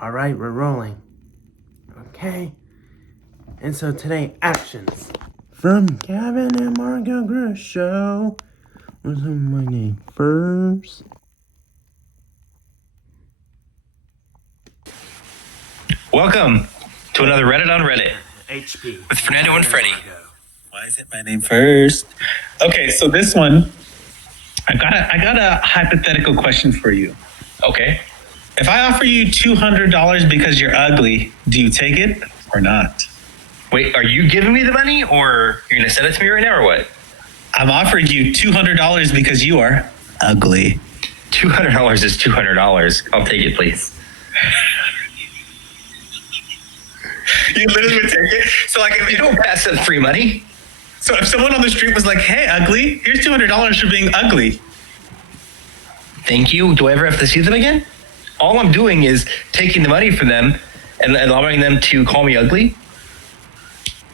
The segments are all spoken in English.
All right, we're rolling. Okay. And so today, actions from Gavin and Margo Gross Show. What's my name first? Welcome to another Reddit on Reddit HP with Fernando and Freddie. Why is it my name first? Okay, so this one, I got a hypothetical question for you. Okay. If I offer you $200 because you're ugly, do you take it or not? Wait, are you giving me the money or you're going to send it to me right now or what? I'm offering you $200 because you are ugly. $200 is $200. I'll take it, please. You literally would take it? So like if You don't pass up free money. So if someone on the street was like, hey, ugly, here's $200 for being ugly. Thank you. Do I ever have to see them again? All I'm doing is taking the money from them and allowing them to call me ugly.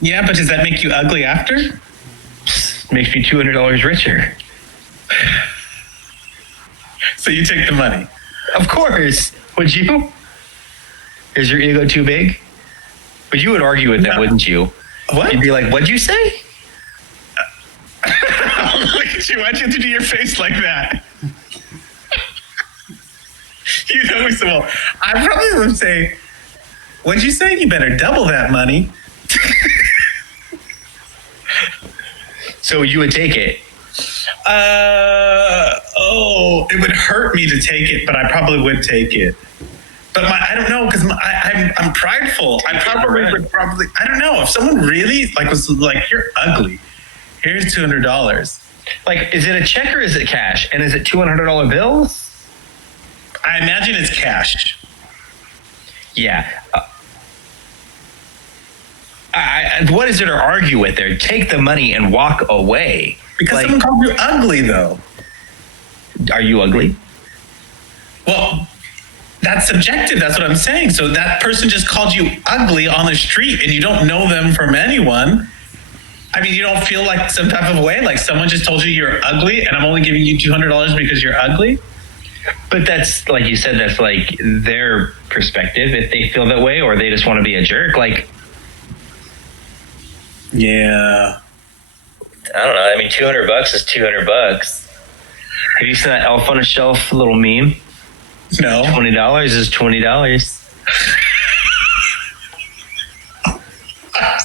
Yeah, but does that make you ugly after? Makes me $200 richer. So you take the money. Of course. Would you? Is your ego too big? But you would argue with them, wouldn't you? What? You'd be like, what'd you say? Look at you. Why'd you have to do your face like that? You know me so well. I probably would say, what'd you say? You better double that money. So you would take it. It would hurt me to take it, but I probably would take it. But I don't know, because I'm prideful. I don't know. If someone really was like, you're ugly, here's $200. Like, is it a check or is it cash? And is it $200 bills? I imagine it's cash. Yeah. What is there to argue with there? Take the money and walk away. Because someone called you ugly, though. Are you ugly? Well, that's subjective. That's what I'm saying. So that person just called you ugly on the street and you don't know them from anyone. I mean, you don't feel like some type of way, like someone just told you you're ugly and I'm only giving you $200 because you're ugly? But that's, like you said, that's like their perspective. If they feel that way or they just want to be a jerk, like... Yeah. I don't know. I mean, $200 is $200. Have you seen that Elf on a Shelf little meme? No. $20 is $20. I've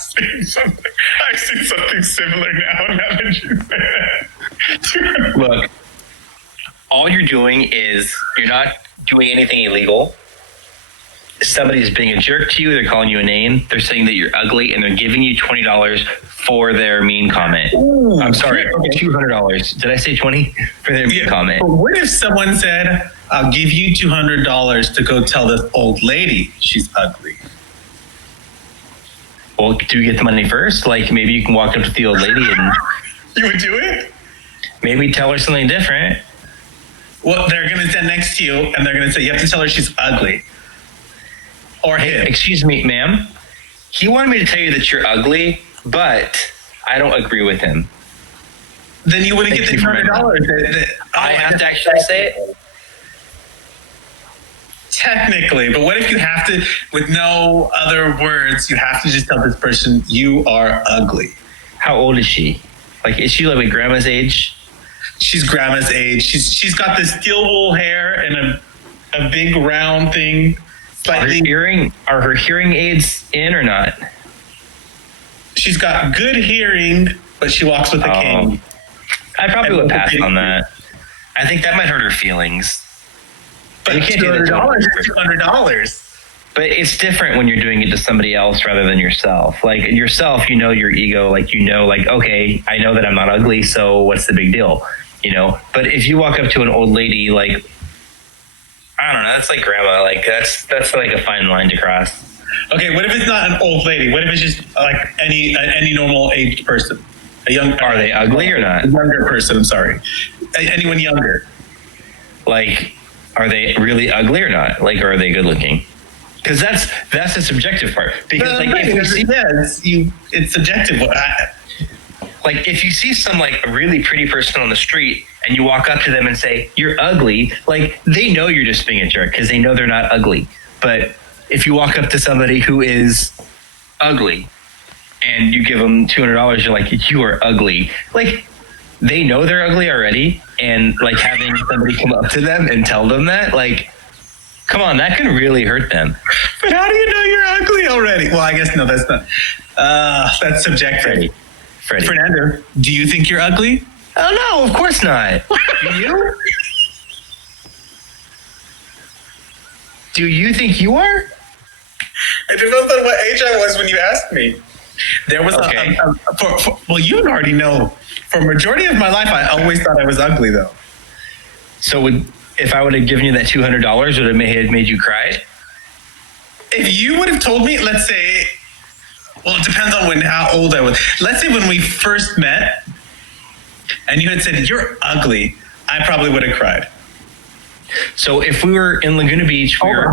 seen something similar now that you say that. Look, all you're doing is you're not doing anything illegal. Somebody's being a jerk to you. They're calling you a name. They're saying that you're ugly, and they're giving you $20 for their mean comment. Ooh, I'm sorry, okay. $200. Did I say 20 for their mean comment? But what if someone said, I'll give you $200 to go tell this old lady she's ugly? Well, do you get the money first? Like, maybe you can walk up to the old lady and You would do it? maybe tell her something different. Well, they're going to stand next to you and they're going to say, you have to tell her she's ugly. Or him. Excuse me, ma'am. He wanted me to tell you that you're ugly, but I don't agree with him. Then you wouldn't get the $200. I have to actually say it? Technically, but what if you have to, with no other words, you have to just tell this person you are ugly? How old is she? Like, is she like grandma's age? She's grandma's age. She's got this steel wool hair and a big round thing. Slightly. Are her hearing aids in or not? She's got good hearing, but she walks with a cane. I probably would pass on that. I think that might hurt her feelings. But you can't do that. $200. But it's different when you're doing it to somebody else rather than yourself. Like yourself, you know your ego, like okay, I know that I'm not ugly, so what's the big deal? You know. But if you walk up to an old lady, like, I don't know, that's like grandma. Like that's like a fine line to cross. Okay, what if it's not an old lady? What if it's just like any normal aged person? Are they ugly or not? A younger person, I'm sorry. Anyone younger. Like, are they really ugly or not? Like, or are they good looking? Because that's the subjective part. Because it's subjective. Like if you see some like really pretty person on the street and you walk up to them and say, you're ugly, like they know you're just being a jerk because they know they're not ugly. But if you walk up to somebody who is ugly and you give them $200, you're like, you are ugly. Like, they know they're ugly already, and like having somebody come up to them and tell them that, like, come on, that can really hurt them. But how do you know you're ugly already? Well, I guess no, that's not. That's subjective. Freddie. Fernando, do you think you're ugly? Oh no, of course not. Do you? Do you think you are? It depends on what age I was when you asked me. There was Okay. well, you already know. For a majority of my life, I always thought I was ugly, though. So if I would have given you that $200, would it have made you cry? If you would have told me, let's say, well, it depends on how old I was. Let's say when we first met, and you had said you're ugly, I probably would have cried. So if we were in Laguna Beach, we were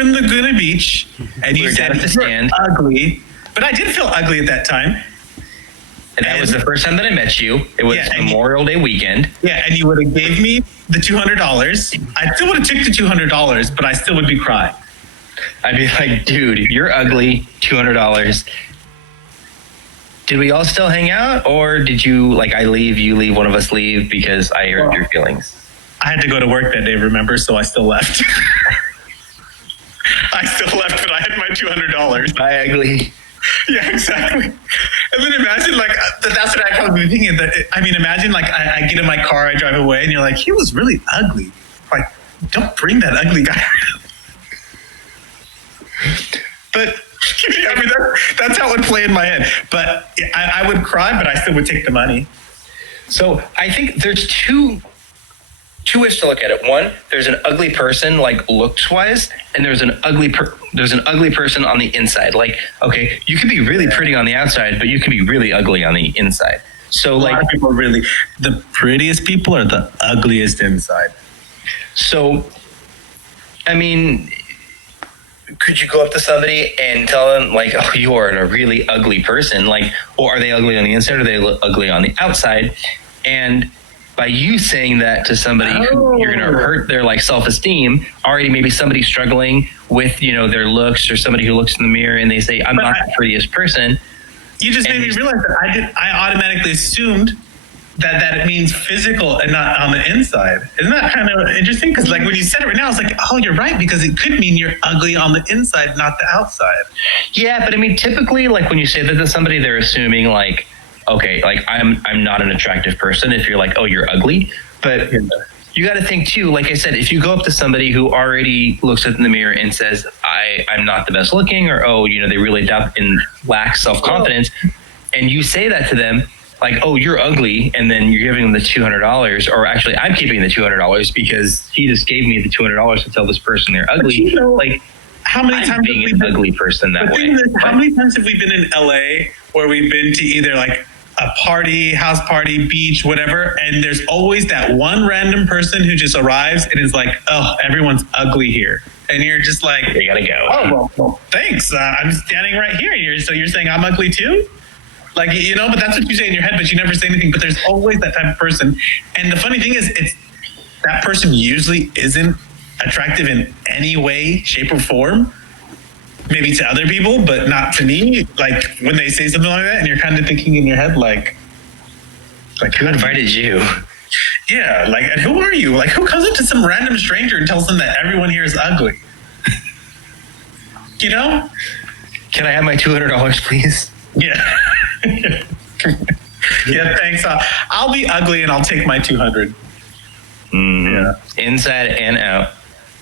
in Laguna Beach, and you said you're ugly, but I did feel ugly at that time. And that was the first time that I met you. It was Memorial Day weekend. Yeah, and you would have gave me the $200. I still would have took the $200, but I still would be crying. I'd be like, dude, you're ugly, $200. Did we all still hang out, or did you, like, I leave, you leave, one of us leave because I hurt your feelings? I had to go to work that day, remember? So I still left. I still left, but I had my $200. Bye, ugly. Yeah, exactly. And then imagine, like, that's what I kind of be thinking. Imagine, like, I get in my car, I drive away, and you're like, he was really ugly. Like, don't bring that ugly guy around. But, I mean, that's how it would play in my head. But I would cry, but I still would take the money. So I think there's two ways to look at it. One, there's an ugly person, like, looks wise, and there's an ugly person on the inside. Like, okay, you can be really pretty on the outside, but you can be really ugly on the inside. So, like, a lot of people really, the prettiest people are the ugliest inside. So, I mean, could you go up to somebody and tell them, like, oh, you are a really ugly person? Like, or are they ugly on the inside, or are they ugly on the outside? And by you saying that to somebody, who you're going to hurt their, like, self-esteem. Already, maybe somebody struggling with, you know, their looks, or somebody who looks in the mirror and they say, I'm not the prettiest person. You just made me realize that I automatically assumed that it means physical and not on the inside. Isn't that kind of interesting? Because, like, when you said it right now, it's like, oh, you're right, because it could mean you're ugly on the inside, not the outside. Yeah, but I mean, typically, like, when you say that to somebody, they're assuming, like, okay, like, I'm not an attractive person if you're like, oh, you're ugly. But you got to think too, like I said, if you go up to somebody who already looks in the mirror and says, I'm not the best looking, or, oh, you know, they really doubt and lack self-confidence, and you say that to them, like, oh, you're ugly, and then you're giving them the $200, or actually, I'm keeping the $200 because he just gave me the $200 to tell this person they're ugly. You know, like, how many times being an ugly person that way? How many times have we been in LA where we've been to either, like, a party, house party, beach, whatever, and there's always that one random person who just arrives and is like, oh, everyone's ugly here. And you're just like, you gotta go. Oh, well thanks. I'm standing right here. So you're saying I'm ugly too? Like, you know, but that's what you say in your head, but you never say anything. But there's always that type of person. And the funny thing is, it's that person usually isn't attractive in any way, shape, or form. Maybe to other people, but not to me. Like, when they say something like that, and you're kind of thinking in your head, like who invited you? Yeah, like, and who are you? Like, who comes up to some random stranger and tells them that everyone here is ugly? You know? Can I have my $200, please? Yeah. Yeah, thanks. I'll be ugly and I'll take my 200. Mm-hmm. Yeah. Inside and out.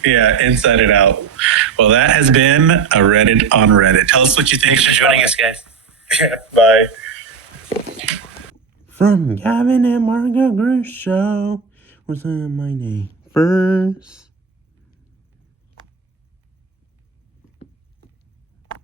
Yeah, inside and out. Well, that has been a Reddit on Reddit. Tell us what you think. Thanks for joining us, guys. Yeah, bye. From Gavin and Margo Show. What's my name? First.